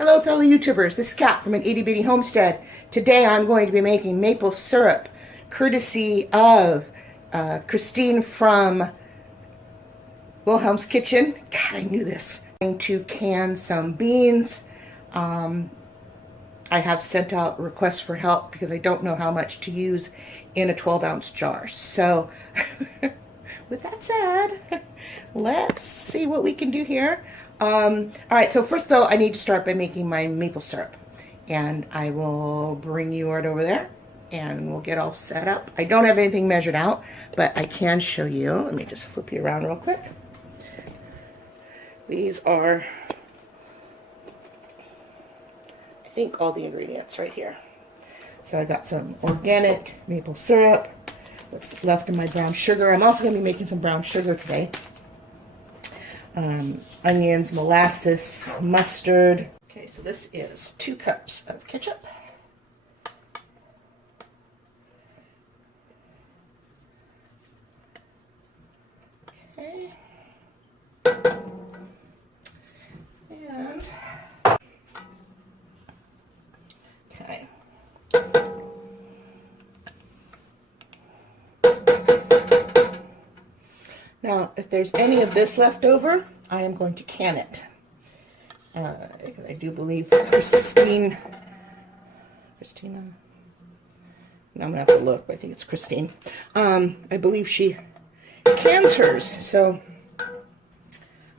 Hello fellow YouTubers, this is Kat from an itty bitty homestead. Today I'm going to be making maple syrup courtesy of Christine from Wilhelm's Kitchen. God, I knew this. I'm going to can some beans. I have sent out requests for help because I don't know how much to use in a 12-ounce jar. So with that said, let's see what we can do here. All right, so first though, I need to start by making my maple syrup. And I will bring you right over there and we'll get all set up. I don't have anything measured out, but I can show you. Let me just flip you around real quick. These are, I think, all the ingredients right here. So I got some organic maple syrup, what's left in my brown sugar. I'm also going to be making some brown sugar today. Onions, molasses, mustard. Okay, so this is 2 cups of ketchup. Okay. And okay. Now, if there's any of this left over, I am going to can it. I do believe Christina, no, I'm going to have to look, but I think it's Christine. I believe she cans hers, so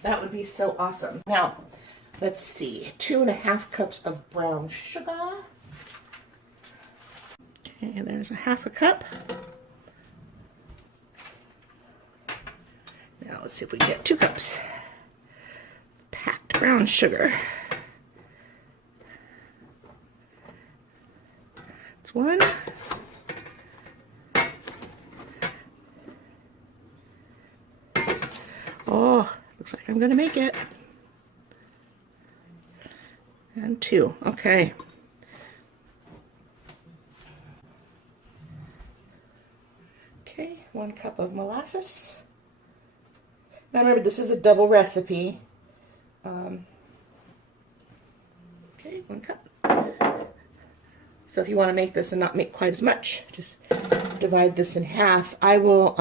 that would be so awesome. Now, let's see, 2.5 cups of brown sugar. Okay, there's a 1/2 cup. Now let's see if we can get 2 cups. Packed brown sugar. That's 1. Oh, looks like I'm going to make it. And 2. Okay. Okay, 1 cup of molasses. Now remember, this is a double recipe. Okay, 1 cup. So if you want to make this and not make quite as much, just divide this in half. I will,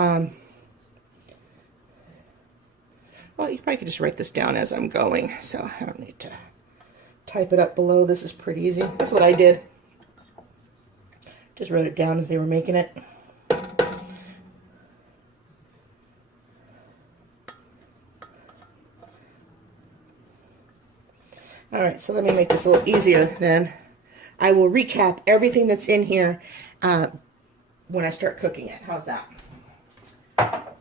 well, you probably could just write this down as I'm going, so I don't need to type it up below. This is pretty easy. That's what I did. Just wrote it down as they were making it. Alright, so let me make this a little easier then. I will recap everything that's in here when I start cooking it. How's that?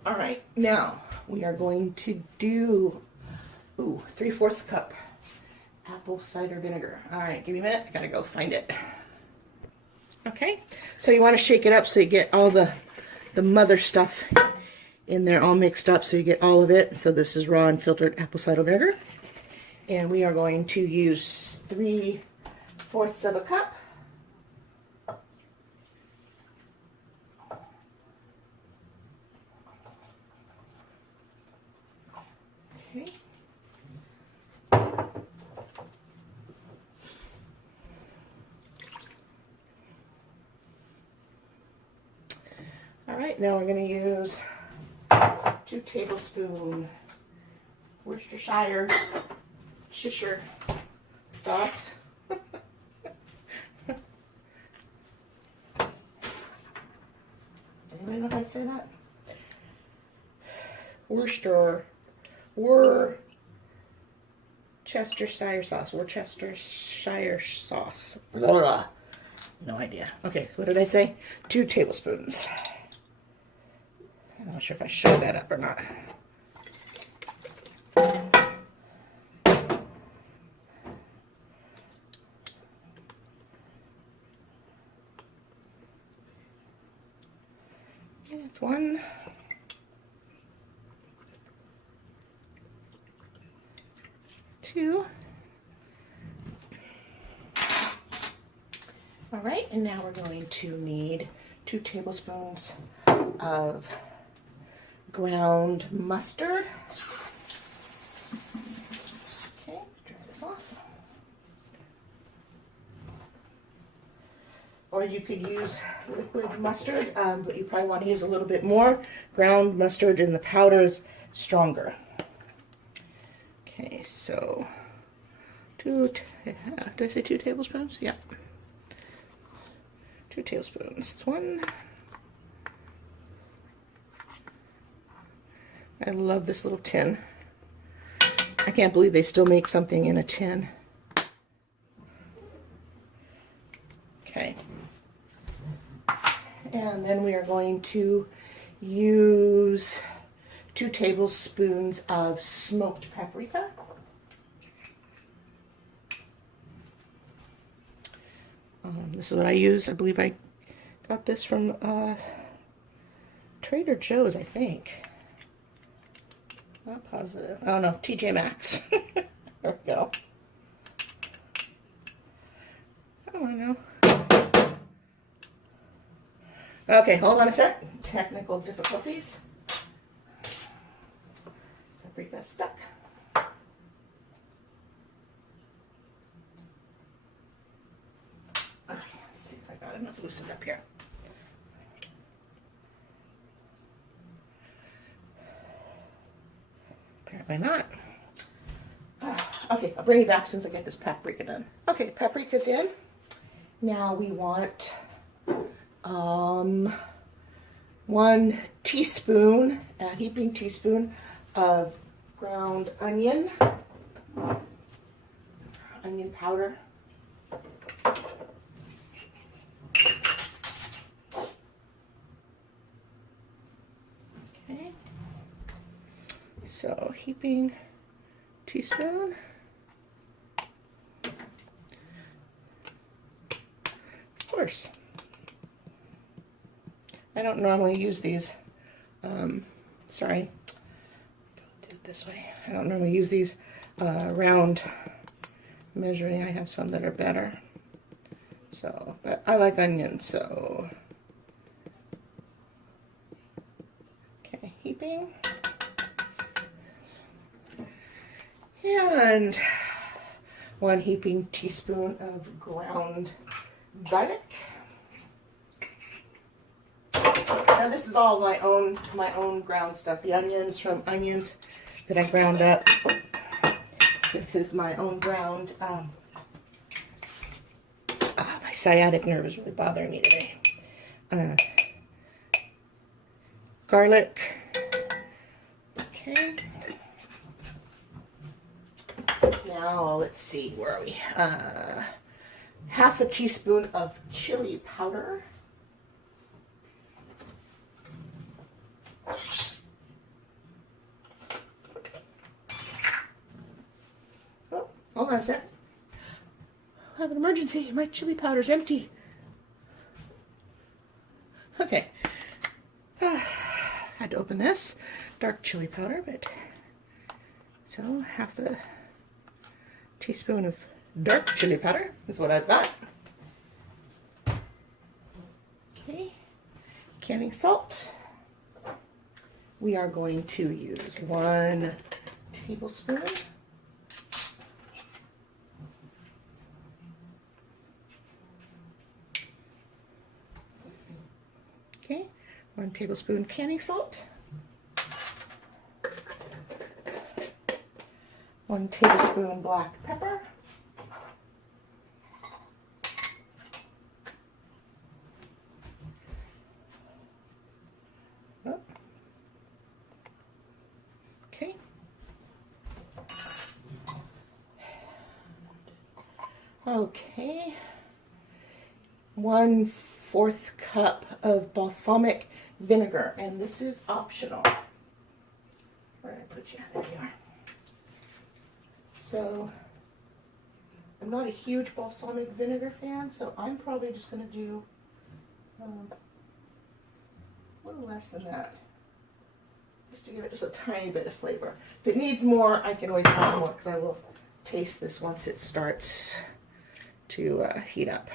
Alright, now we are going to do 3/4 cup apple cider vinegar. Alright, give me a minute. I gotta go find it. Okay, so you want to shake it up so you get all the mother stuff in there all mixed up so you get all of it. So this is raw and filtered apple cider vinegar. And we are going to use 3/4 cup. Okay. All right, now we're going to use 2 tablespoons Worcestershire sauce. Anybody know how to say that? Worcestershire sauce. Worcestershire sauce. Blah, blah, blah. No idea. Okay, so what did I say? 2 tablespoons. I'm not sure if I showed that up or not. That's 1. 2. All right, and now we're going to need 2 tablespoons of ground mustard. Okay, dry this off. or you could use liquid mustard, but you probably want to use a little bit more. Ground mustard and the powder's stronger. Okay, so did I say 2 tablespoons? Yeah. 2 tablespoons. It's 1. I love this little tin. I can't believe they still make something in a tin. Okay. And then we are going to use 2 tablespoons of smoked paprika. This is what I use. I believe I got this from Trader Joe's, I think. Not positive. Oh no, TJ Maxx. There we go. I don't know. Okay, hold on a sec. Technical difficulties. Paprika stuck. Okay, let's see if I got enough loosened up here. Apparently not. Okay, I'll bring you back as soon as I get this paprika done. Okay, paprika's in. Now we want 1 teaspoon, a heaping teaspoon of ground onion powder. Okay. So heaping teaspoon. Of course. I don't normally use these. Sorry. Do it this way. I don't normally use these round measuring. I have some that are better. So, but I like onions, so. Okay, heaping. And 1 heaping teaspoon of ground garlic. Now this is all my own ground stuff. The onions from onions that I ground up. This is my own ground. My sciatic nerve is really bothering me today. Garlic. Okay. Now let's see, where are we? 1/2 teaspoon of chili powder. Oh, hold on a sec. I have an emergency. My chili powder's empty. Okay. Had to open this. Dark chili powder, but so 1/2 teaspoon of dark chili powder is what I've got. Okay. Canning salt. We are going to use 1 tablespoon. Okay, 1 tablespoon canning salt. 1 tablespoon black pepper. Oh. Okay. Okay. 1/4 cup of balsamic vinegar, and this is optional. Where did I put you? There you are. So, I'm not a huge balsamic vinegar fan, so I'm probably just going to do a little less than that, just to give it just a tiny bit of flavor. If it needs more, I can always add more, because I will taste this once it starts to heat up.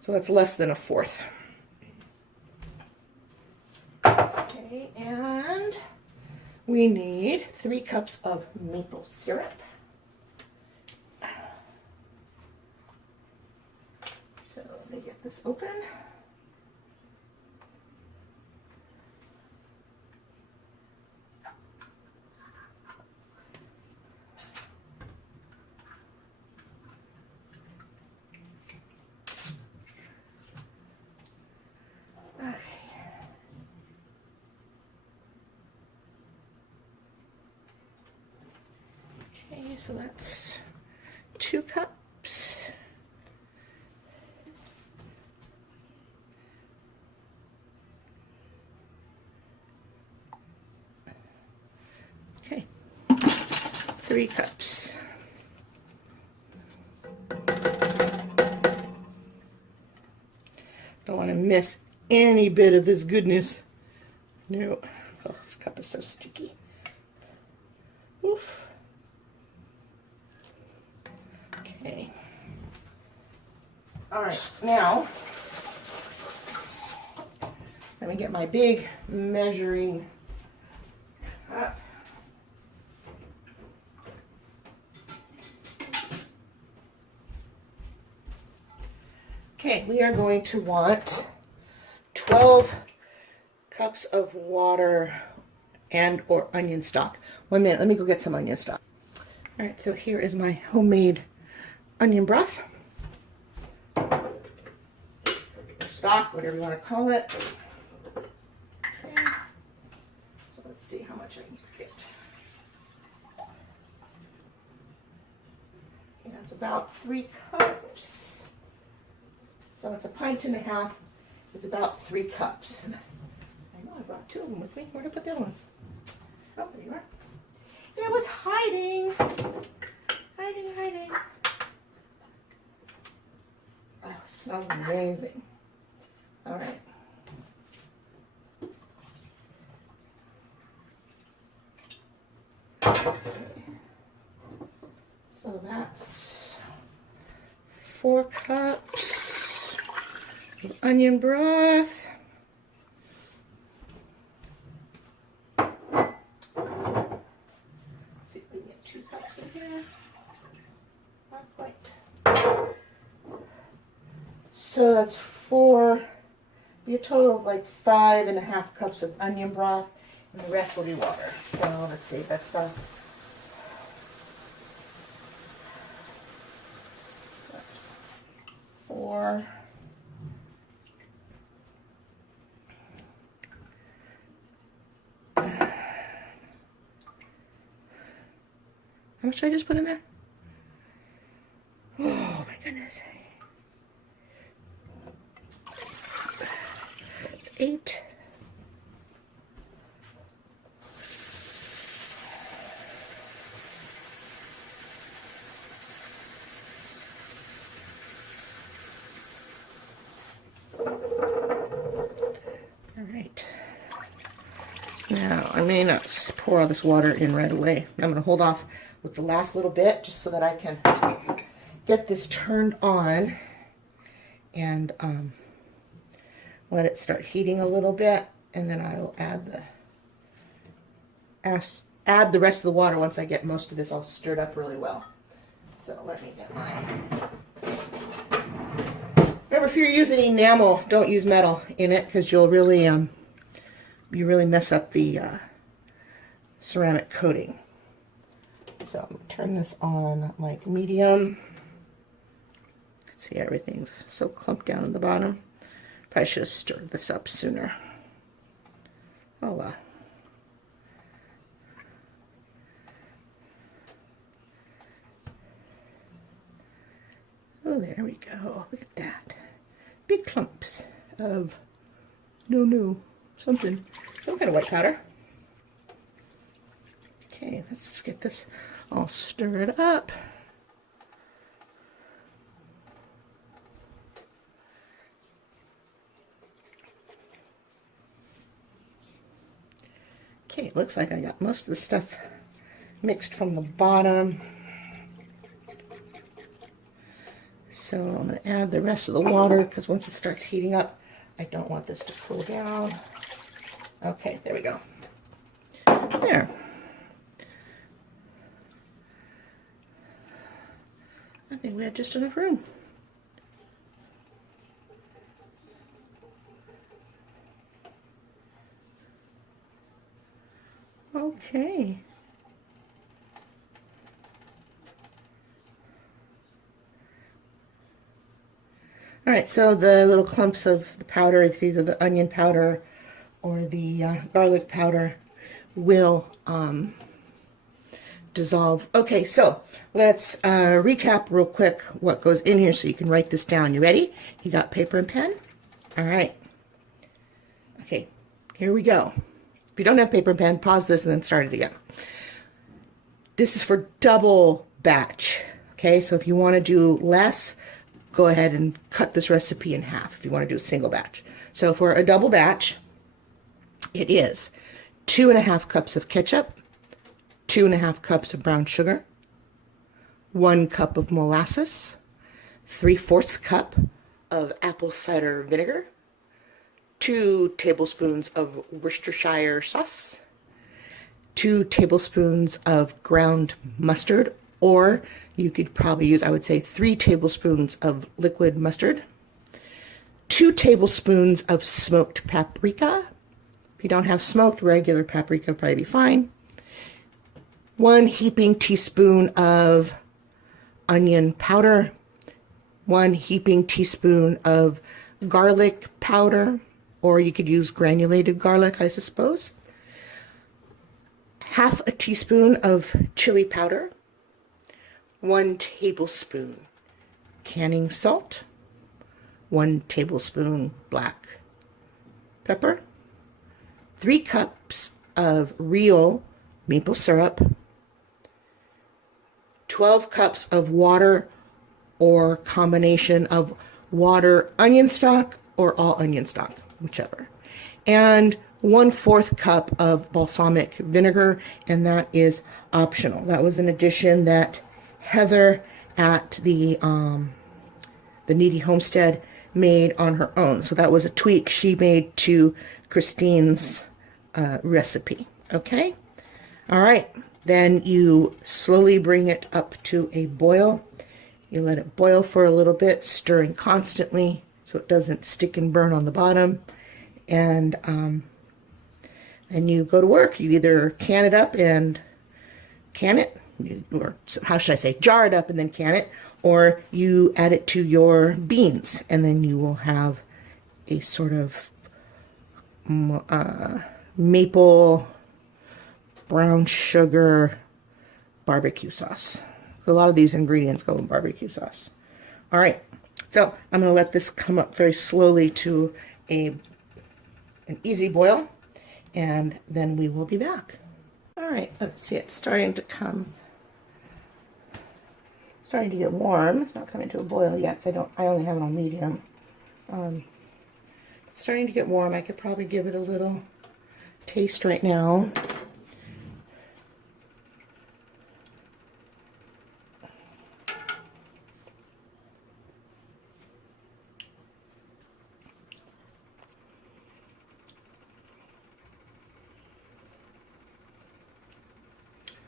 So that's less than 1/4. Okay, and we need 3 cups of maple syrup. So let me get this open. Okay, so that's 2 cups. Okay, 3 cups. Don't want to miss any bit of this goodness. No. Oh, this cup is so sticky. Oof. Okay. All right, now let me get my big measuring cup. Okay, we are going to want 12 cups of water and or onion stock. 1 minute, let me go get some onion stock. All right, so here is my homemade onion broth. Stock, whatever you want to call it. Okay. So let's see how much I can get. Okay, that's about 3 cups. So it's 1.5 pints. It's about 3 cups. I know I brought 2 of them with me. Where did I put the other one? Oh, there you are. It was hiding. Hiding. Oh, smells amazing. All right. Okay. So that's 4 cups of onion broth. Let's see if we can get 2 cups in here. Not quite. So that's 4, be a total of like 5.5 cups of onion broth, and the rest will be water. So let's see, that's 4. How much did I just put in there? Oh my goodness. It's 8. All right. Now, I may not pour all this water in right away. I'm going to hold off with the last little bit just so that I can get this turned on and let it start heating a little bit, and then I will add the rest of the water once I get most of this all stirred up really well. So let me get mine. Remember, if you're using enamel, don't use metal in it because you'll really you really mess up the ceramic coating. So I'm going to turn this on like medium. See, everything's so clumped down at the bottom. Probably should have stirred this up sooner. Oh well. Oh, there we go. Look at that. Big clumps of some kind of white powder. Okay, let's just get this all stirred up. Okay, it looks like I got most of the stuff mixed from the bottom. So I'm going to add the rest of the water because once it starts heating up, I don't want this to cool down. Okay, there we go. There. I think we have just enough room. Okay. All right, so the little clumps of the powder, it's either the onion powder or the garlic powder, will dissolve. Okay, so let's recap real quick what goes in here so you can write this down. You ready? You got paper and pen? All right. Okay, here we go. If you don't have paper and pen, pause this and then start it again. This is for double batch. Okay, so if you want to do less, go ahead and cut this recipe in half if you want to do a single batch. So for a double batch, it is 2.5 cups of ketchup, 2.5 cups of brown sugar, 1 cup of molasses, 3/4 cup of apple cider vinegar, 2 tablespoons of Worcestershire sauce, 2 tablespoons of ground mustard, or you could probably use, I would say, 3 tablespoons of liquid mustard, 2 tablespoons of smoked paprika. If you don't have smoked, regular paprika would probably be fine. 1 heaping teaspoon of onion powder, 1 heaping teaspoon of garlic powder, or you could use granulated garlic, I suppose. 1/2 teaspoon of chili powder, 1 tablespoon canning salt, 1 tablespoon black pepper, 3 cups of real maple syrup, 12 cups of water or combination of water, onion stock, or all onion stock, whichever, and 1/4 cup of balsamic vinegar, and that is optional. That was an addition that Heather at the Needy Homestead made on her own. So that was a tweak she made to Christine's recipe. Okay? All right. Then you slowly bring it up to a boil. You let it boil for a little bit, stirring constantly so it doesn't stick and burn on the bottom. And you go to work. You either can it up and can it, or how should I say, jar it up and then can it, or you add it to your beans, and then you will have a sort of maple brown sugar barbecue sauce. A lot of these ingredients go in barbecue sauce. All right, so I'm going to let this come up very slowly to an easy boil, and then we will be back. All right, let's see, it's starting to get warm. It's not coming to a boil yet, so I only have it on medium. It's starting to get warm. I could probably give it a little taste right now.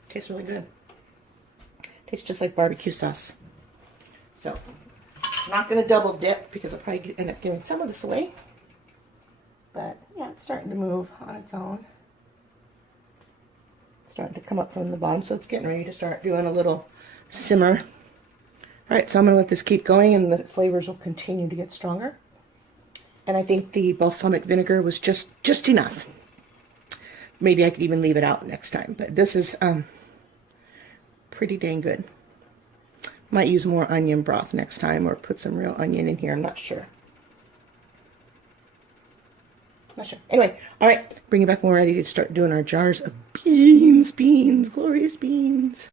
Tastes really good. Tastes just like barbecue sauce. So, I'm not going to double dip because I'll probably end up giving some of this away. But, yeah, it's starting to move on its own. It's starting to come up from the bottom, so it's getting ready to start doing a little simmer. Alright, so I'm going to let this keep going, and the flavors will continue to get stronger. And I think the balsamic vinegar was just enough. Maybe I could even leave it out next time, but this is pretty dang good. Might use more onion broth next time, or put some real onion in here. I'm not sure. Anyway, all right, bring it back when we're ready to start doing our jars of beans, glorious beans.